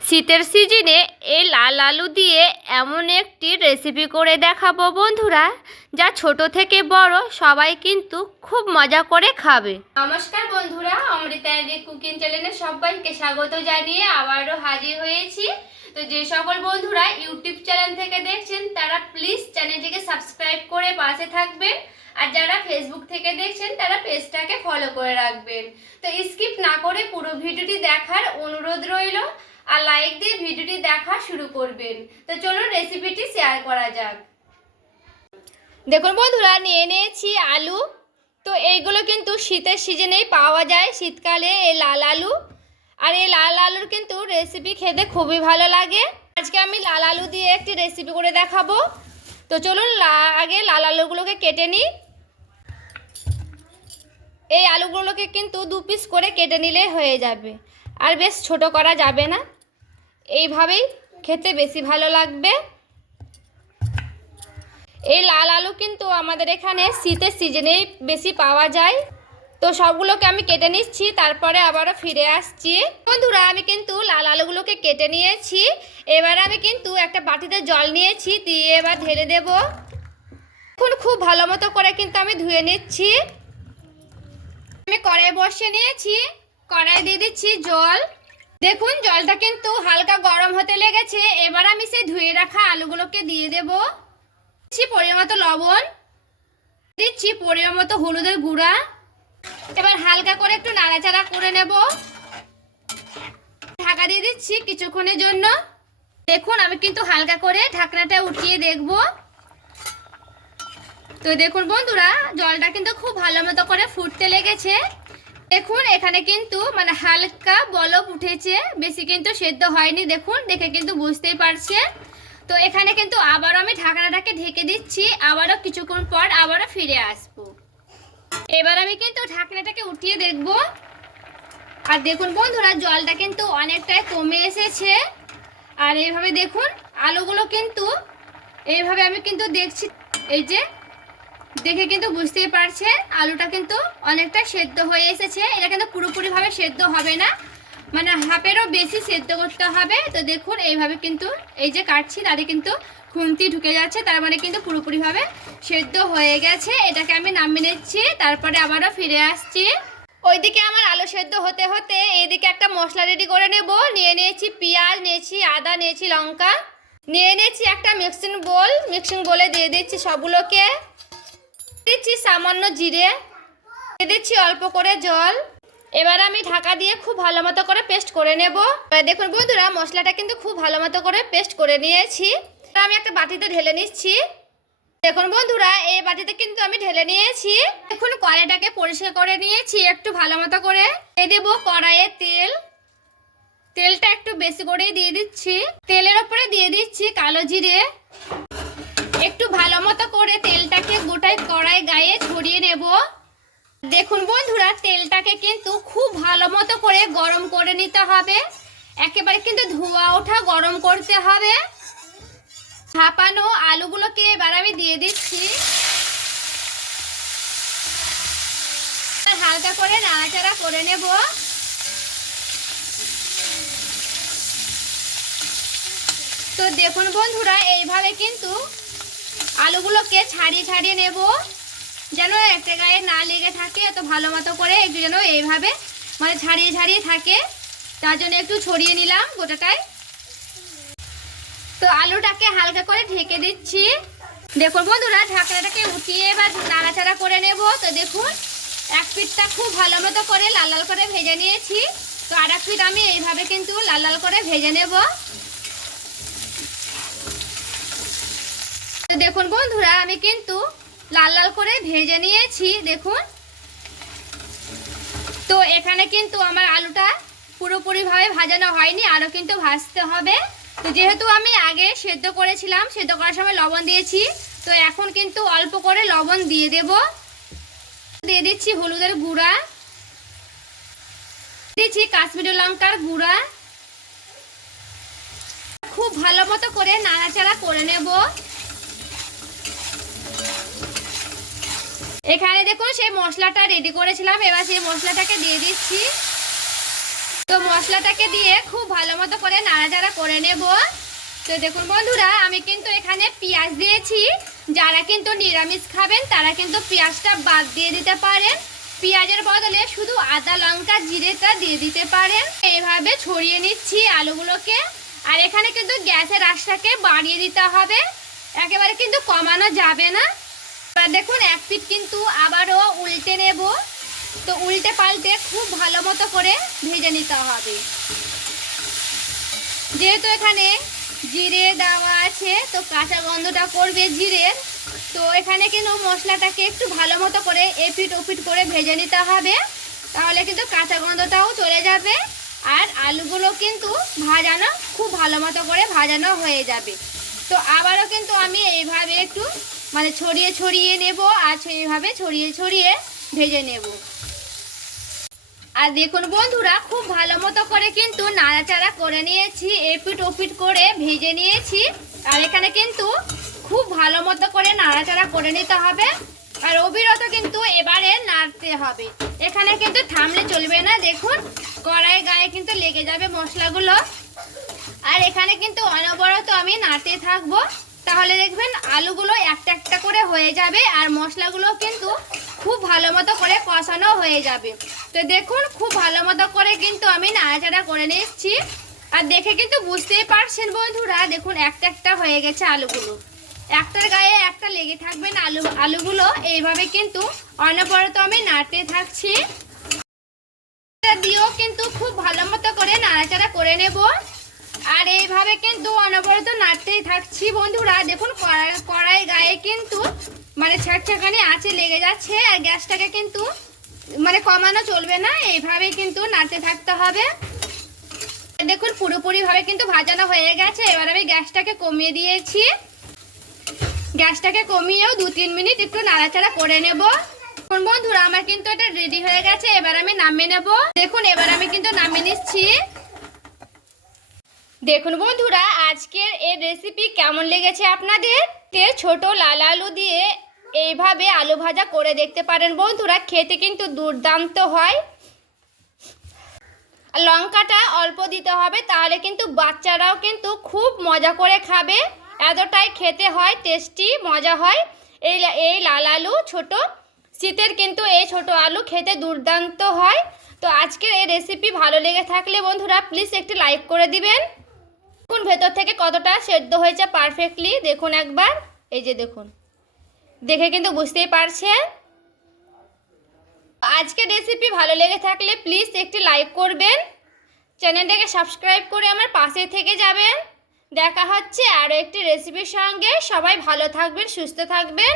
শীতের সিজনে এই লাল আলু দিয়ে এমন একটি রেসিপি করে দেখাবো বন্ধুরা, যা ছোট থেকে বড় সবাই কিন্তু খুব মজা করে খাবে। নমস্কার বন্ধুরা, অমৃতা কুকিং চ্যানেলে সবাইকে স্বাগত জানিয়ে আবারও হাজির হয়েছি। তো যে সকল বন্ধুরা ইউটিউব চ্যানেল থেকে দেখছেন তারা প্লিজ চ্যানেলটিকে সাবস্ক্রাইব করে পাশে থাকবেন, আর যারা ফেসবুক থেকে দেখছেন তারা পেজটাকে ফলো করে রাখবেন। তো স্কিপ না করে পুরো ভিডিওটি দেখার অনুরোধ রইল, আর লাইক দিয়ে ভিডিওটি দেখা শুরু করবেন। তো চলুন রেসিপিটি শেয়ার করা যাক। দেখুন বন্ধুরা, নিয়ে নিয়েছি আলু। তো এইগুলো কিন্তু শীতের সিজনেই পাওয়া যায়, শীতকালে এই লাল আলু। আর এই লাল আলুর কিন্তু রেসিপি খেতে খুবই ভালো লাগে। আজকে আমি লাল আলু দিয়ে একটি রেসিপি করে দেখাবো। তো চলুন আগে লাল আলুগুলোকে কেটে নিই। এই আলুগুলোকে কিন্তু 2 পিস করে কেটে নিলে হয়ে যাবে, আর বেশ ছোট করা যাবে না। এইভাবেই খেতে বেশি ভালো লাগবে। এই লাল আলু কিন্তু আমাদের এখানে শীতের সিজনেই বেশি পাওয়া যায়। তো সবগুলোকে আমি কেটে নিচ্ছি, তারপরে আবারও ফিরে আসছি। বন্ধুরা, আমি কিন্তু লাল আলুগুলোকে কেটে নিয়েছি। এবার আমি কিন্তু একটা বাটিতে জল নিয়েছি, দিয়ে এবার ঢেলে দেব। এখন খুব ভালো মতো করে কিন্তু আমি ধুয়ে নিচ্ছি। আমি কড়াই বসিয়ে নিয়েছি, কড়াই দিয়ে দিচ্ছি জল। দেখুন জলটা কিন্তু হালকা গরম হতে লেগেছে। এবার আমি সেই ধুয়ে রাখা আলুগুলোকে দিয়ে দেব। দিচ্ছি পরিমাণ মতো লবণ, দিচ্ছি পরিমাণ মতো হলুদের গুঁড়া। এবার হালকা করে একটু নাড়াচাড়া করে নেব। ঢাকা দিয়ে দিচ্ছি কিছুক্ষণের জন্য। দেখুন আমি কিন্তু হালকা করে ঢাকনাটা উঠিয়ে দেখব। তো দেখুন বন্ধুরা, জলটা কিন্তু খুব ভালো মতো করে ফুটতে লেগেছে। দেখুন এখানে কিন্তু হালকা বলক উঠেছে, বেশি কিন্তু সেদ্ধ হয়নি। দেখুন দেখে কিন্তু বুঝতেই পারছেন। তো এখানে কিন্তু আবারও আমি ঢাকনাটাকে ঢেকে দিচ্ছি, আবারও কিছুক্ষণ পর আবারও ফিরে আসবো। এবার আমি কিন্তু ঢাকনাটাকে উঠিয়ে দেখব। আর দেখুন বন্ধুরা, জলটা কিন্তু অনেকটাই কমে এসেছে। আর এইভাবে দেখুন আলুগুলো কিন্তু এইভাবে আমি কিন্তু দেখছি, এই যে দেখে কিন্তু বুঝতেই পারছেন আলুটা কিন্তু অনেকটা সেদ্ধ হয়ে এসেছে। এটা কিন্তু পুরোপুরিভাবে সেদ্ধ হবে না, হাফেরও বেশি সেদ্ধ করতে হবে। তো দেখুন এইভাবে কিন্তু এই যে কাটছি তাতে কিন্তু খুন্তি ঢুকে যাচ্ছে, তার মানে কিন্তু পুরোপুরিভাবে সেদ্ধ হয়ে গেছে। এটাকে আমি নামিয়ে নিচ্ছি, তারপরে আবারও ফিরে আসছি। ওইদিকে আমার আলু সেদ্ধ হতে হতে এইদিকে একটা মশলা রেডি করে নেব। নিয়ে নিয়েছি পেঁয়াজ, নিয়েছি আদা, নিয়েছি লঙ্কা, নিয়ে নিয়েছি একটা মিক্সিং বলে দিয়ে দিচ্ছি সবগুলোকে। দিচ্ছি সামান্য জিরে, দিয়ে দিচ্ছি অল্প করে জল। এবার আমি ঢাকা দিয়ে খুব ভালো মতো করে পেস্ট করে নেব। দেখুন বন্ধুরা, মশলাটা কিন্তু খুব ভালো মতো করে পেস্ট করে নিয়েছি। আমি একটা বাটিতে ঢেলে নিচ্ছি। দেখুন বন্ধুরা, এই বাটিতে কিন্তু আমি ঢেলে নিয়েছি। দেখুন কড়াইটাকে পরিষ্কার করে নিয়েছি একটু ভালো মতো করে। দিয়ে দেবো কড়াইয়ে তেল। তেলটা একটু বেশি করেই দিয়ে দিচ্ছি। তেলের ওপরে দিয়ে দিচ্ছি কালো জিরে। একটু ভালো মতো করে তেলটাকে গোটায় কড়াই গায়ে ছড়িয়ে নেব। দেখুন বন্ধুরা, তেলটাকে কিন্তু খুব ভালো মতো করে গরম করে নিতে হবে। একেবারে কিন্তু ধোঁয়া ওঠা গরম করতে হবে। ভাপানো আলুগুলোকে এবার আমি দিয়ে দিচ্ছি। হালকা করে নাড়াচাড়া করে নেব। তো দেখুন বন্ধুরা, এইভাবে কিন্তু আলুগুলোকে ছাড়িয়ে ছাড়িয়ে নেব, যেন একটা গায়ে না লেগে থাকে। এত ভালো মতো করে একটু যেন এইভাবে ছাড়িয়ে ছাড়িয়ে থাকে, তার জন্য একটু ছড়িয়ে নিলাম গোটাটায়। তো আলুটাকে হালকা করে ঢেকে দিচ্ছি। দেখুন বন্ধুরা, ঢাকনাটাকে উঠিয়ে এবার নাড়াচাড়া করে নেব। তো দেখুন এক পিঠটা খুব ভালো মতো করে লাল লাল করে ভেজে নিয়েছি। তো আর এক পিঠ আমি এইভাবে কিন্তু লাল লাল করে ভেজে নেব। তো দেখুন বন্ধুরা, আমি কিন্তু লাল লাল করে ভেজে নিয়েছি। দেখুন, তো এখানে কিন্তু আমার আলুটা পুরোপুরিভাবে ভাজানো হয়নি, আরও কিন্তু ভাজতে হবে। তো যেহেতু আমি আগে সেদ্ধ করেছিলাম, সেদ্ধ করার সময় লবণ দিয়েছি, তো এখন কিন্তু অল্প করে লবণ দিয়ে দেব। দিয়ে দিচ্ছি হলুদের গুঁড়া, দিচ্ছি কাশ্মীরি লঙ্কার গুঁড়া। খুব ভালো মতো করে নাড়াচাড়া করে নেব। এখানে দেখুন সেই মশলাটা রেডি করেছিলাম, এবার সেই মশলাটাকে দিয়ে দিচ্ছি। তো মশলাটাকে দিয়ে খুব ভালো মতো করে নাড়াচাড়া করে নেব। তো দেখুন বন্ধুরা, আমি কিন্তু এখানে পেঁয়াজ দিয়েছি। যারা কিন্তু নিরামিষ খাবেন তারা কিন্তু পেঁয়াজটা বাদ দিয়ে দিতে পারেন। পেঁয়াজের বদলে শুধু আদা লঙ্কা জিরেটা দিয়ে দিতে পারেন। এইভাবে ছড়িয়ে নিচ্ছি আলুগুলোকে। আর এখানে কিন্তু গ্যাসের আঁচটাকে বাড়িয়ে দিতে হবে, একেবারে কিন্তু কমানো যাবে না। এবার দেখুন এক পিঠ কিন্তু আবারও উল্টে নেব। তো উল্টে পাল্টে খুব ভালো মতো করে ভেজে নিতে হবে। যেহেতু এখানে জিরে দেওয়া আছে তো কাঁচা গন্ধটা করবে জিরের। তো এখানে কিন্তু মশলাটাকে একটু ভালো মতো করে এপিট ওপিট করে ভেজে নিতে হবে, তাহলে কিন্তু কাঁচা গন্ধটাও চলে যাবে। আর আলুগুলো কিন্তু ভাজানো খুব ভালো মতো করে ভাজানো হয়ে যাবে। তো আবারও কিন্তু আমি এইভাবে একটু ছড়িয়ে ছড়িয়ে নেব, আর এইভাবে ছড়িয়ে ছড়িয়ে ভেজে নেব। আর দেখুন বন্ধুরা, খুব ভালো মতো করে কিন্তু নাড়াচাড়া করে নিয়েছি, এপিট ওপিট করে ভেজে নিয়েছি। আর এখানে কিন্তু খুব ভালো মতো করে নাড়াচাড়া করে নিতে হবে, আর অবিরত কিন্তু এবারে নাড়তে হবে। এখানে কিন্তু থামলে চলবে না। দেখুন কড়াই গায়ে কিন্তু লেগে যাবে মশলাগুলো। আর এখানে কিন্তু অনবরত আমি নাড়তে থাকবো, তাহলে দেখবেন আলুগুলো একটা একটা করে হয়ে যাবে আর মশলাগুলো কিন্তু খুব ভালো মতো করে কষানো হয়ে যাবে। তো দেখুন খুব ভালো মতো করে কিন্তু আমি নাড়াচাড়া করে নিচ্ছি। আর দেখে কিন্তু বুঝতেই পারছেন বন্ধুরা, দেখুন একটা একটা হয়ে গেছে আলুগুলো, একটার গায়ে একটা লেগে থাকবে না আলুগুলো। এইভাবে কিন্তু অনবরত আমি নাড়তে থাকছি, দিয়েও কিন্তু খুব ভালো মতো করে নাড়াচাড়া করে নেব। আর এইভাবে কিন্তু অনবরত নাড়তেই থাকছি বন্ধুরা। দেখুন কড়াই গায়ে কিন্তু ছাকছাকানি আঁচে লেগে যাচ্ছে, আর গ্যাসটাকে কিন্তু কমানো চলবে না, এইভাবে কিন্তু নাড়তে থাকতে হবে। দেখুন পুরোপুরিভাবে কিন্তু ভাজানো হয়ে গেছে। এবার আমি গ্যাসটাকে কমিয়ে দিয়েছি। গ্যাসটাকে কমিয়েও 2-3 মিনিট একটু নাড়াচাড়া করে নেব। বন্ধুরা আমার কিন্তু এটা রেডি হয়ে গেছে, এবার আমি নামিয়ে নেব। দেখুন এবার আমি কিন্তু নামিয়ে নিচ্ছি। দেখুন বন্ধুরা, আজকের এই রেসিপি কেমন লেগেছে আপনাদের? ছোট লাল আলু দিয়ে এইভাবে আলু ভাজা করে দেখতে পারেন বন্ধুরা, খেতে কিন্তু দুর্দান্ত হয়। লঙ্কাটা অল্প দিতে হবে, তাহলে কিন্তু বাচ্চারাও কিন্তু খুব মজা করে খাবে। এতটাই খেতে হয় টেস্টি, মজা হয়। এই লাল আলু ছোট শীতের কিন্তু এই ছোট আলু খেতে দুর্দান্ত হয়। তো আজকের এই রেসিপি ভালো লেগে থাকলে বন্ধুরা প্লিজ একটি লাইক করে দিবেন। দেখুন ভেতর থেকে কতটা সেদ্ধ হয়েছে পারফেক্টলি, দেখুন একবার, এই যে দেখুন, দেখে কিন্তু বুঝতেই পারছেন। আজকের রেসিপি ভালো লেগে থাকলে প্লিজ একটি লাইক করবেন, চ্যানেলটাকে সাবস্ক্রাইব করে আমার পাশে থেকে যাবেন। দেখা হচ্ছে আরও একটি রেসিপির সঙ্গে। সবাই ভালো থাকবেন, সুস্থ থাকবেন।